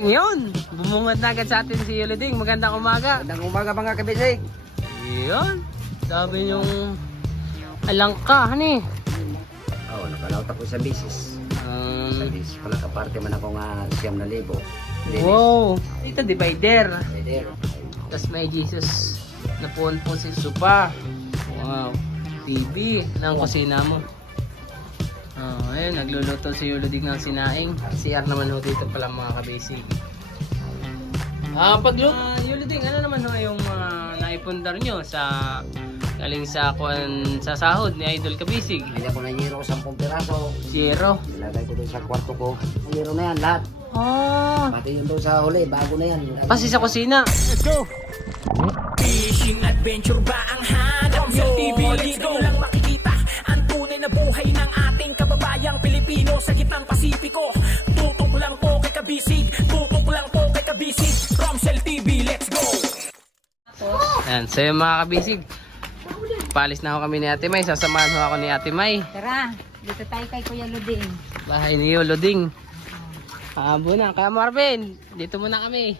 Yun, bumungad na agad sa atin si Yuliding. Magandang umaga. Magandang umaga mga kabisig. Yun, sabi yung alangka, hani. Oh, nakalaw tapos sa bisis. Sa Um, bisis pala kaparte man ako nga siyam na libo. Wow, ito divider. Pwede. Tapos may Jesus na po si Supa. Wow, TV ng kusina mo. Oh, ayun, nagluluto si Yuliding ng sinaing. CR naman ho dito pala mga kabisig. Ah, pag uh, Yuliding, ano naman ho yung mga naipundar nyo sa galing sa kuan sa sahod ni Idol Kabisig? Hindi ako na yero 10 piraso. Zero. Nilagay ko doon sa kwarto ko. Yero na yan lahat. Ah, Pati yung doon sa huli, bago na yan. pasi sa kusina. Let's go. Fishing adventure ba ang hanap nyo? TV, let's go lang tunay na buhay ng ating kababayang Pilipino Sa gitnang Pasipiko Tutok lang po kay Kabisig Tutok lang po kay Kabisig Romsel TV, let's go! Yan, yung mga kabisig. Palis na ako kami ni Ate May. Sasamahan ho ako ni Ate May. Tara, dito tayo kay Kuya Luding. Bahay ni Yoloding. Abo na. Kaya Marvin, dito muna kami.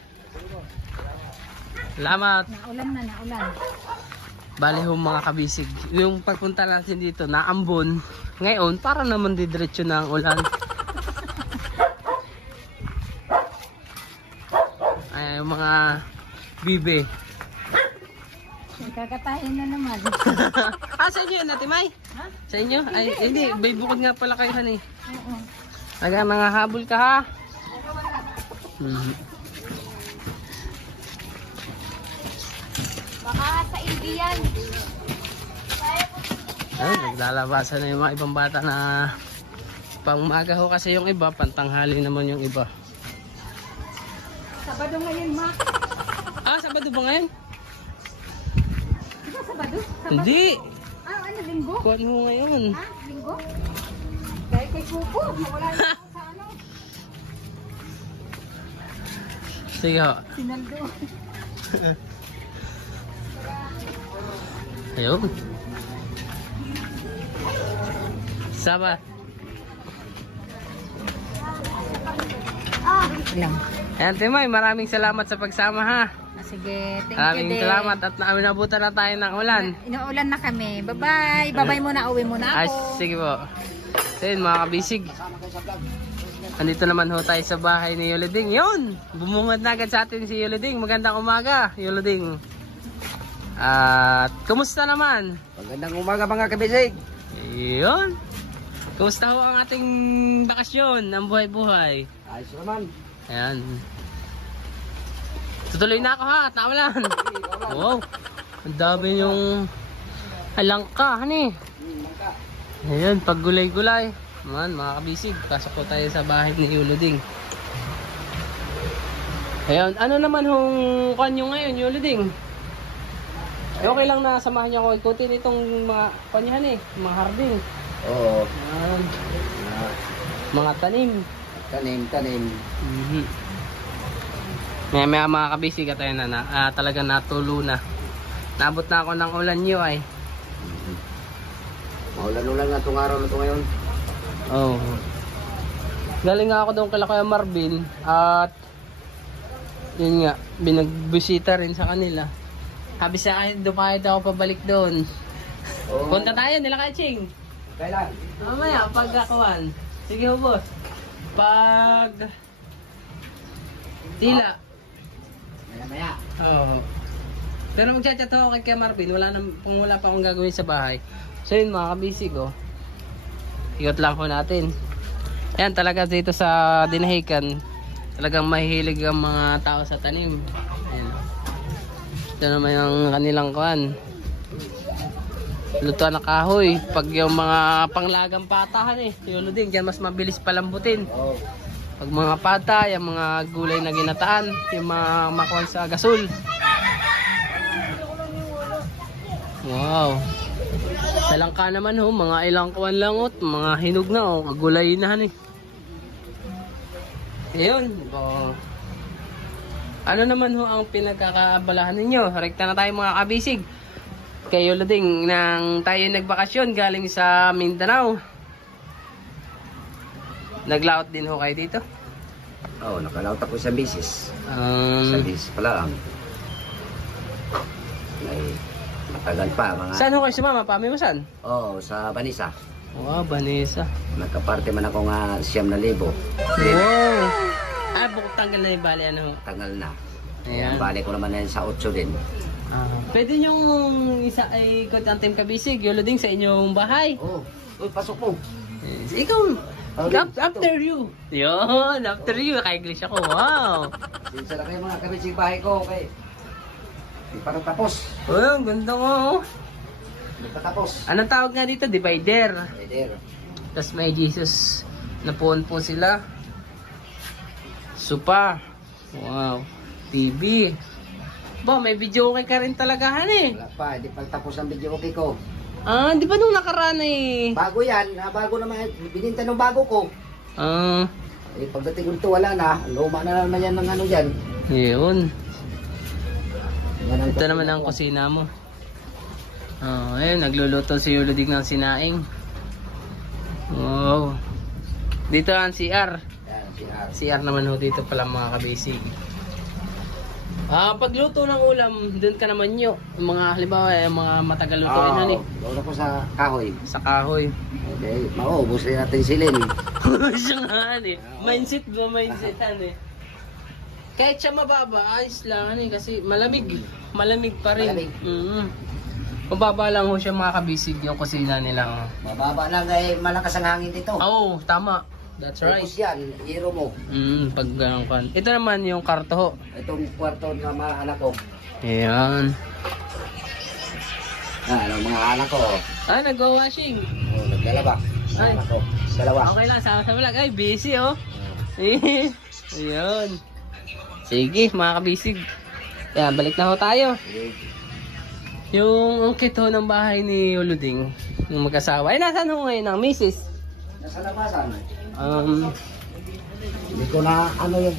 Salamat. Naulan na, naulan. Bali ho mga kabisig. Yung pagpunta natin dito, naambon. Ngayon, para naman didiretso na ang ulan. Ay, yung mga bibe. Nagkakatayin na naman. ah, sa inyo yun, Ate May? Ha? Sa inyo? Ay, hindi. May bukod nga pala kayo, honey. Oo. Naga, mga habol ka, ha? Mhm. Ay, naglalabasan na yung mga ibang bata na pang umaga ho kasi yung iba, pantanghali naman yung iba. Sabado ngayon, ma. Ah, Sabado ba ngayon? Sabado? Sabado? Hindi. Ah, ano, linggo? Kuwan mo ngayon. Ha? Linggo? Dahil kay Kuko. Wala na sa ano. Sige ho. Sinaldo. Ayun. Saba. Ah. Lang. Ayan, Timay, maraming salamat sa pagsama ha. Ah, sige, thank Maraming you din. salamat at naminabutan na tayo ng ulan. Inuulan na kami. Bye-bye. Bye-bye muna. Uwi muna Ay, ako. sige po. So yun, mga kabisig. Andito naman ho tayo sa bahay ni Yoloding. Yun! Bumungad na agad sa atin si Yoloding. Magandang umaga, Yoloding. At kumusta naman? Magandang umaga mga kabisig. Yun. Kumusta ho ang ating bakasyon, ang buhay-buhay? Ayos naman. Ayan. Tutuloy na ako ha, at naulan. wow. Ang dami yung alangka, hani. Ayan, pag gulay-gulay. Man, mga kabisig, pasok po tayo sa bahay ni Yuluding. Ayan, ano naman hong kanyo ngayon, Yuluding? Okay lang na samahan niyo ako ikutin itong mga kanyahan eh, mga harding. Oo. Ayan, Ah, mga tanim. tanim, tanim. Mhm. May may mga kabisig at ayun na, na ah, talaga natulo na. Nabot na ako ng ulan niyo ay. Maulan-ulan nga itong araw na ito ngayon. Oh. Galing nga ako doon kala Kuya Marvin at yun nga, binagbisita rin sa kanila. Sabi sa akin, kahit ako pabalik doon. Oo. Punta tayo nila kay Ching. Kailan? Mamaya, pagkakuan. Sige ho, boss. Pag... Tila. Maya maya. Oo. Pero magchat-chat ako kay Kuya Marvin, wala nang kung wala pa akong gagawin sa bahay. So yun mga kabisig oh. Ikot lang po natin. Yan talaga dito sa Dinahican, talagang mahihilig ang mga tao sa tanim. Ayan. Ito naman yung kanilang kuan. Lutuan na kahoy. Pag yung mga panglagang patahan eh. Yun din, dyan mas mabilis palambutin. Pag mga pata, yung mga gulay na ginataan, yung mga makuha sa gasol. Wow. Sa langka naman ho, mga ilang kuwan lang ot, mga hinog na oh, gulay na han eh. Ayun. Oh. Ano naman ho ang pinagkakaabalahan ninyo? Rekta na tayo mga kabisig. Kayo lading nang tayo nagbakasyon galing sa Mindanao. Naglaot din ho kayo dito? Oo, oh, nakalaot ako sa bisis. Um, Sa bisis pala lang. Ay, matagal pa mga... saan ho kayo sumama? Pami mo saan? Oo, sa Banisa. Wow, Vanessa. Nagkaparte man ako nga siyam na libo. Wow. Ah, bukod tanggal na yung bali, ano ho? Tagal na. Ayan. Ayan. Balik ko naman na sa 8 din. Ah, pwede yung isa ay konti team kabisig, yolo din sa inyong bahay. Oo. Oh, uy, pasok mo. Eh, Ikaw, af- after you. Yun, after you, ka-English ako. Wow. Sinsara kayo mga kabitsig bahay ko. Okay. Hindi pa tapos. Oh, ang ganda mo. oh. Hindi pa tapos. Anong tawag nga dito? Divider. Eh, there. Tapos may Jesus na po sila. Supa. Wow. TV. Ba, may video okay ka rin talaga, han eh. Wala pa, hindi pa tapos ang video okay ko. Ah, di ba nung nakaraan eh? Bago yan, ah, bago naman, bininta ng bago ko. Ah, Eh, pagdating nito, wala na. Luma na naman yan ng ano dyan. yun. Yan ang Ito naman ang kusina mo. Oh, ayun, nagluluto si Yulo Dig ng sinaing. Wow. Dito ang CR. Yan, si Har. CR naman ho dito pala mga kabisig. Ah, pagluto ng ulam, doon ka naman nyo. Yung mga halimbawa, yung mga matagal lutuin na ni. Lolo ko sa kahoy. Sa kahoy. Okay, maubos rin natin silin. Siya nga ano eh. Mindset ba? Mindset ano eh. Kahit siya mababa, ayos lang ano eh. Kasi malamig. Malamig pa rin. Malamig. Mm Mababa lang ho siya mga kabisig yung kusina nila. Mababa lang eh, malakas ang hangin dito. Oo, oh, tama. That's right. Ubus yan, hero mo. Mm, pag ganun kan. Ito naman yung karto ho. Itong kwarto ng mga anak ko. Ayan. Ah, ano, mga anak ko. Ah, nag-washing. Oh, naglalaba. Mga Ay. anak ko. Dalawa. Okay lang, sama sa vlog. Ay, busy oh. Eh, Ayun. Sige, mga kabisig. Yan, balik na ho tayo. Yung ungkit ho ng bahay ni Uluding, yung mag-asawa. Ay, nasaan ho ngayon ang misis? Nasa labasan. Um, Hindi ko na ano yung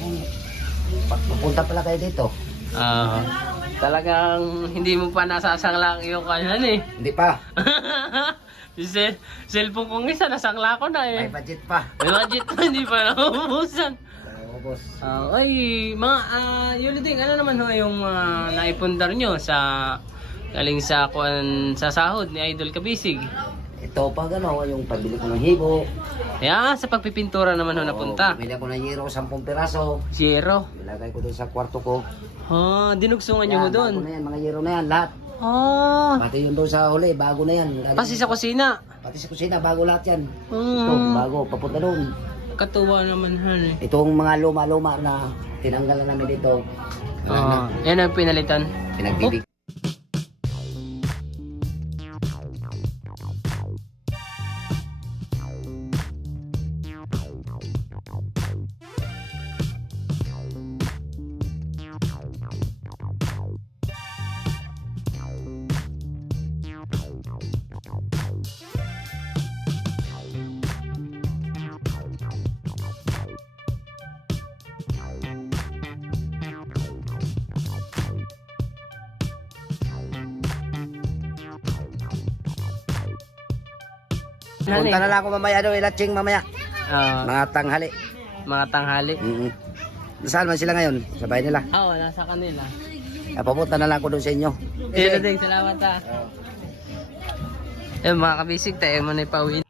pagpupunta pala kayo dito. ah, talagang hindi mo pa nasasangla yung kanyan eh. Hindi pa. Cell, cellphone kong isa, nasangla ko na eh. May budget pa. May budget pa, hindi pa naubusan. Dalawa, boss. Ah, ay, mga, ah, yun din, ano naman ho yung uh, naipundar nyo sa, galing sa, kuan, sa sahod ni Idol Kabisig? Ito pa gano, yung pabili ko ng hibo. Kaya sa pagpipintura naman ho napunta. Bili ako ng hero, 10 piraso. Zero. Ilagay ko doon sa kwarto ko. Ah, dinugsungan nyo ho Yan, doon. Bago na yan, mga hero na yan, lahat. Ah, Pati yung doon sa huli, bago na yan. Lagi- kasi sa kusina. Pati sa kusina, bago lahat yan. Ito, Hmm, bago, papunta doon. katuwa naman han eh. Itong mga luma-luma na tinanggalan namin dito. Ah, yan ang pinalitan. Pinagbibig. Punta na lang ako mamaya doon, ilatsing mamaya. Ah, Mga tanghali. mga tanghali. Mm Saan man sila ngayon? Sa bahay nila. Ah, wala sa kanila. Ah, Papunta na lang ako doon sa inyo. Yun din, salamat ah. Eh, mga kabisig, tayo mo na ipawin.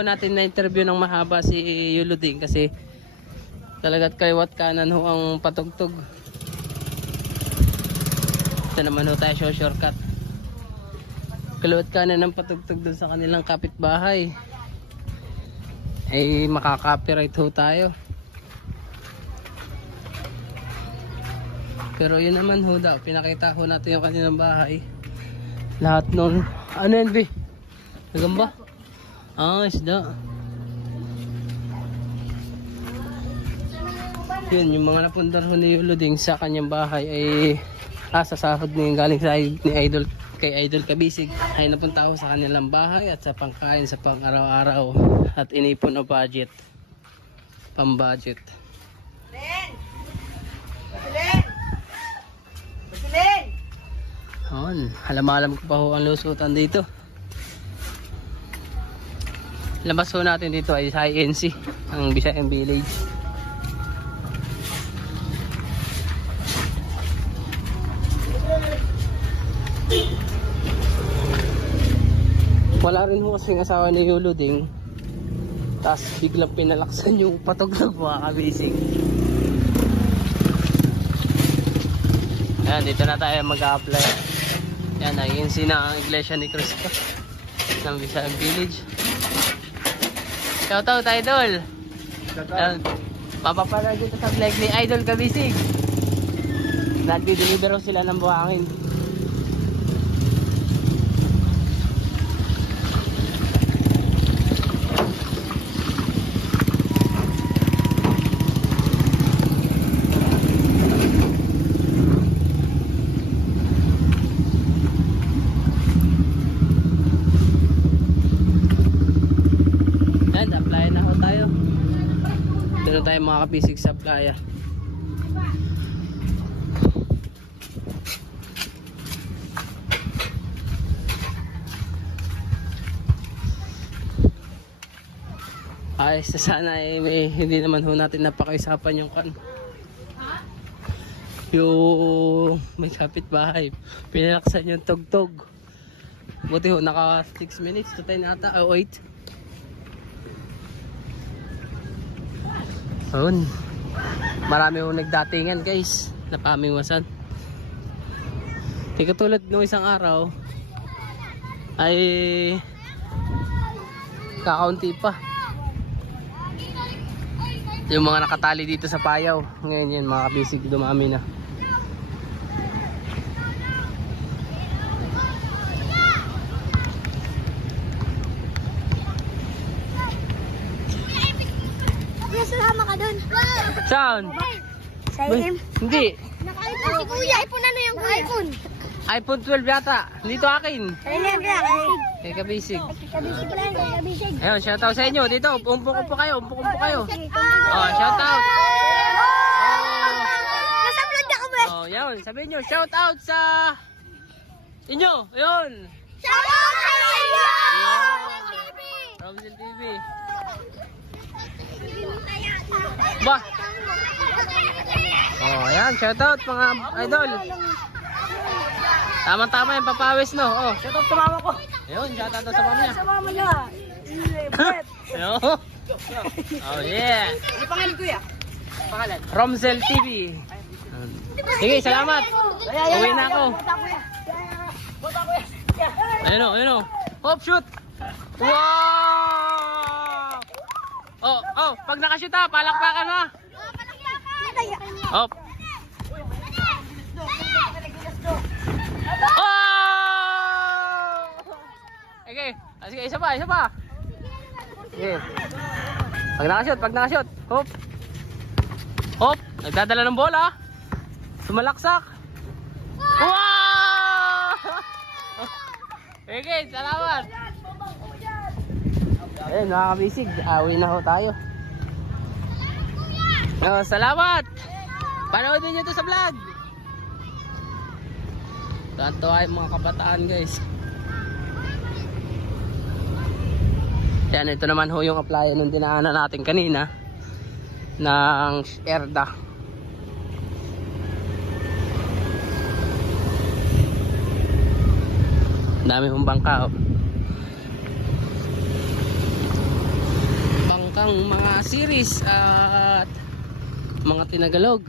Natin na interview ng mahaba si Yuluding kasi talagat kayawat kanan ho ang patugtog. Ito naman ho tayo shortcut. Kaliwat kanan ng patugtog dun sa kanilang kapitbahay. Ay makaka-copyright ho tayo. Pero yun naman ho daw, pinakita ho natin yung kanilang bahay. Lahat nun. Ano yan, Bi? Nagamba? Ah, isda. Yun, yung mga napundar ho ni Uluding sa kanyang bahay ay ah, sa sahod ni galing sa ni Idol kay Idol Kabisig ay napunta ako sa kanilang bahay at sa pangkain sa pang araw-araw at inipon na budget pang budget Len! Len! Len! Ayan, alam-alam ko pa ho ang lusutan dito. Labas ho natin dito ay sa INC, ang Bisayan Village. Wala rin ho kasing asawa ni Yulo Ding. Tapos biglang pinalaksan yung patog ng mga kabising. Ayan, dito na tayo mag-a-apply. Yan, INC na ang iglesia ni Cristo ng Bisayan Village. Shoutout, Idol! Ayan, papapala dito sa vlog ni Idol Kabisig. Nagdi-deliver ho sila ng buhangin. Ayan, apply na ho tayo. Ito na tayo mga kabisig sa playa. Ayos na sana eh, may, hindi naman ho natin napakaisapan yung kan. Yung may kapit bahay. Pinalaksan yung tugtog. Buti ho, naka 6 minutes to 10 ata, o 8. Ayun. Marami ho nagdatingan guys. Napamiwasan. Di katulad nung isang araw ay kakaunti pa. Yung mga nakatali dito sa payaw. Ngayon yan mga kabisig dumami na. Kuya, sumama ka dun. Saan? Sa Ba- Hindi. Naka-iPhone si Kuya. iPhone ano yung kuya? iPhone. iPhone 12 yata. Dito akin. Ayun kuya. Kay kabisig. Kabisig lang, kabisig. Ayun, shoutout sa inyo. Dito, umpok-umpo kayo. Umpok-umpo kayo. Oh, shoutout. Nasa vlog na ka ba? Oh, yun. Sabihin nyo, shoutout sa inyo. Ayun. Shoutout sa iyo! Romzel TV. Ba? Oh, ayan. Shoutout mga idol. Tama-tama yung papawis, no? Oh, shoutout sa mama ko. Ayun, shoutout daw sa mama niya. Sa mama niya. Ayun. Oh, yeah. Ano pangalan kuya? Pangalan? Romzel TV. Sige, salamat. Uwi na ako. Ayun o, ayun o. Hop, shoot! Wow! Oh, oh, pag nakashoot ha, palakpakan ha. Hop. Oh! Okay, sige, isa pa, isa pa. Sige. Pag nakashoot, pag nakashoot. Hop. Hop, nagdadala ng bola. Sumalaksak. Wow! Okay, salamat. Ayun, nakakabisig. Awi na ho tayo. Oh, salamat. Panoodin nyo to sa vlog. Kanto ay mga kabataan guys. Yan, ito naman ho yung applyan ng dinaanan natin kanina ng Erda. Dami hong bangka oh. Bangkang mga series at mga tinagalog.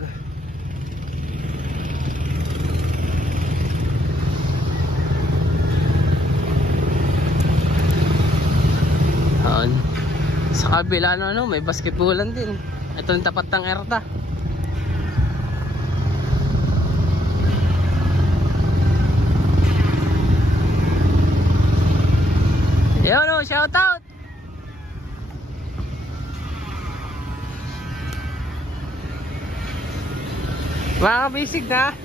Ayan. Sa kabila ano, ano, may basketballan din. Ito yung tapat ng Erta. Yun o, shout out! Mga kabisig na,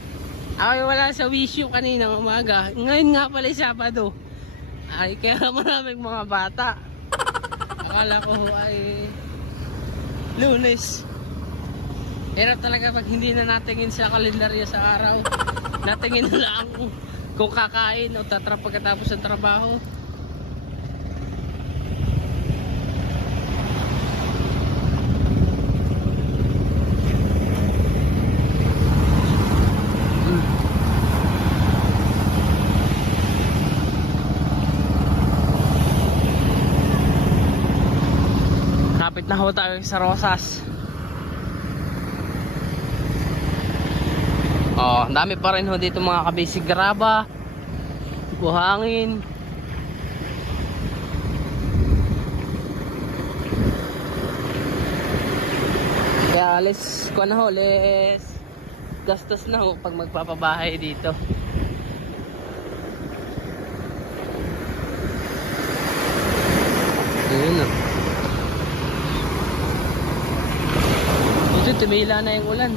ako wala sa wish you kaninang umaga. Ngayon nga pala Sabado. Ay, kaya maraming mga bata. Akala ko ay lunes. Hirap talaga pag hindi na natingin sa kalendaryo sa araw. Natingin na lang kung kakain o tatrap pagkatapos ng trabaho. Kapit na ho tayo sa Rosas. Oh, dami pa rin ho dito mga kabisig graba. Buhangin. Kaya let's kuha na ho, let's gastos na ho pag magpapabahay dito. Ayun na. Ito, tumila na yung ulan.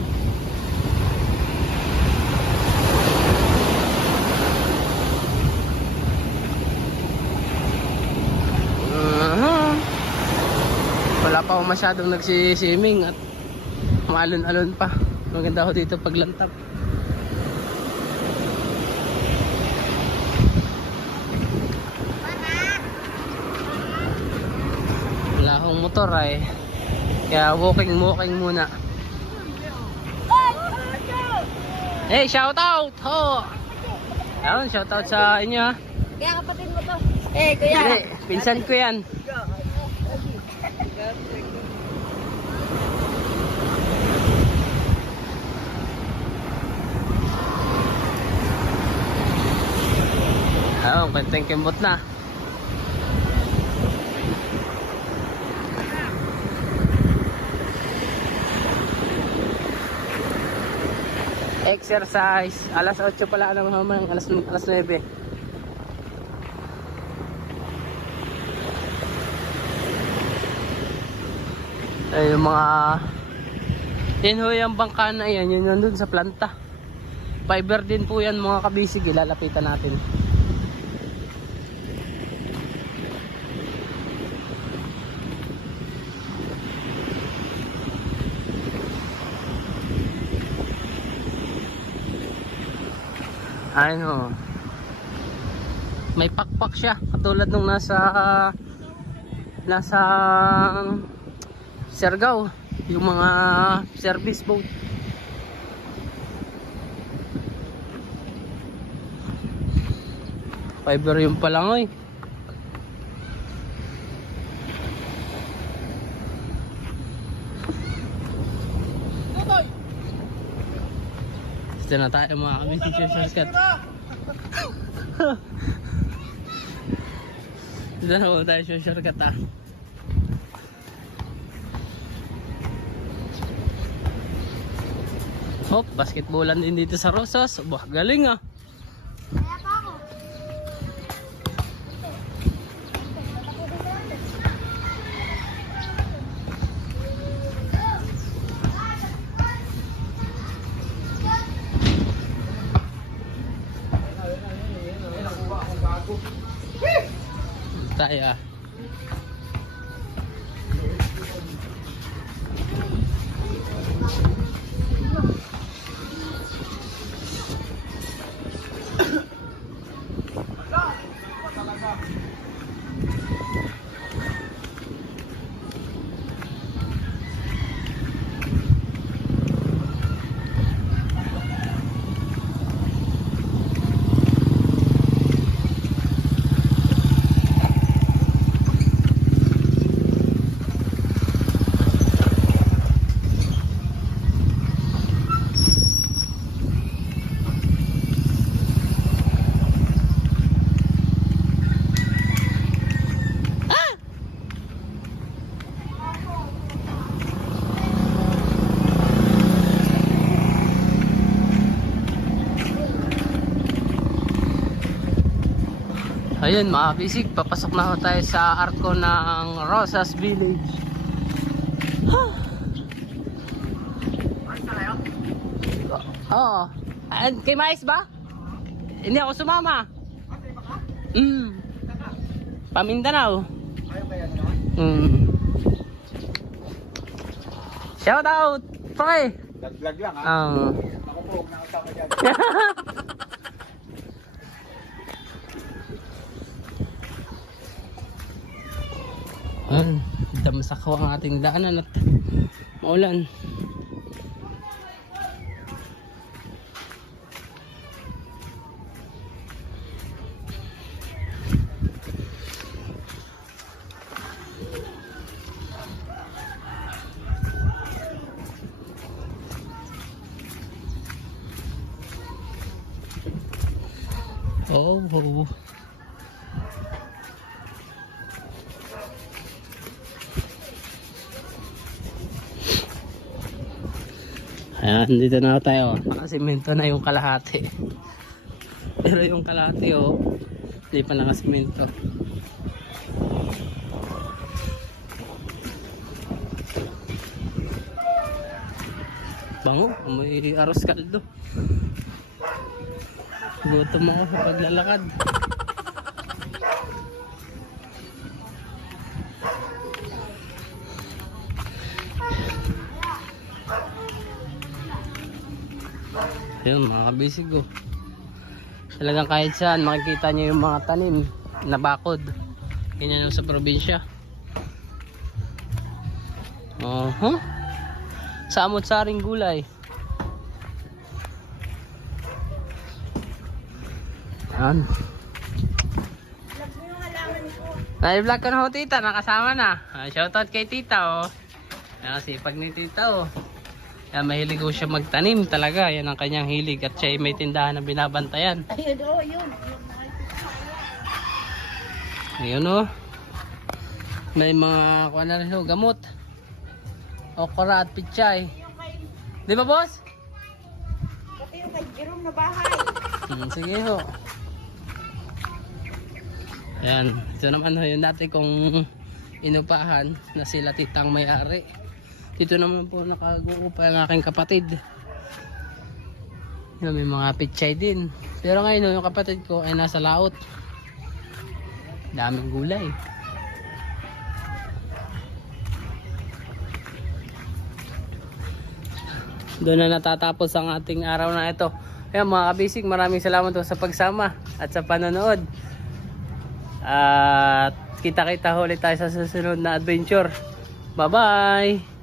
Aha. Wala pa ako masyadong nagsisimming at maalon-alon pa. Maganda ako dito paglantap. Wala akong motor ay. Kaya walking walking muna. Hey, shout out! Ho! Ayun, shout out sa inyo ha. Kaya kapatid mo to. Eh, kuya. Hindi, pinsan ko yan. Ayun, kwenteng kimbot na. Exercise. Alas 8 pala naman mamang alas, alas 9. Ay, yung mga yan ho yung bangka na yan, yun nandun sa planta. Fiber din po yan mga kabisig, ilalapitan natin. Ayun ho. May pakpak siya, katulad nung nasa nasa Siargao, yung mga service boat. Fiber yung palangoy. Dito na tayo mga kami si Shortcut. Dito na muna tayo sa shortcut ah. Hop, basketballan din dito sa Rosas. Bah, galing ah. Tayo ah. Ayun mga bisig, papasok na ho tayo sa arko ng Rosas Village. Oo. Ah, kay Mais ba? Hindi ako sumama. Mm. Pamindanao. Mm. Shout out! Pre! Laglag lang ha. Um, Ako po, nakasama dyan. masakaw ang ating daanan at maulan. Oh, oh. Ayan, dito na tayo. Nakasimento na yung kalahati. Pero yung kalahati, oh, hindi pa nakasimento. Bango, may aros kaldo. Gutom ako sa paglalakad. Yun mga kabisig ko. Talagang kahit saan makikita nyo yung mga tanim na bakod. Ganyan yung sa probinsya. Oh, huh? Samot-saring gulay. Yan. Na-vlog ko na ho tita, nakasama na. Ah, shoutout kay tita oh. Yan sipag ni tita oh. Yan, mahilig ko siya magtanim talaga. Yan ang kanyang hilig at siya ay may tindahan na binabantayan. Ayun, oh, yun. Ayun oh. May mga kuha na rin ho, gamot. Okra at pichay. Di ba boss? Pati yung kay Jerome na bahay. Hmm, sige ho. Ayan, ito naman ho yung dati kong inupahan na sila titang may-ari. Dito naman po nakaguupa ang aking kapatid. Yan, may mga pichay din. Pero ngayon yung kapatid ko ay nasa laot. Daming gulay. Doon na natatapos ang ating araw na ito. Ayan mga kabisig, maraming salamat po sa pagsama at sa panonood. At kita-kita ulit tayo sa susunod na adventure. Bye-bye!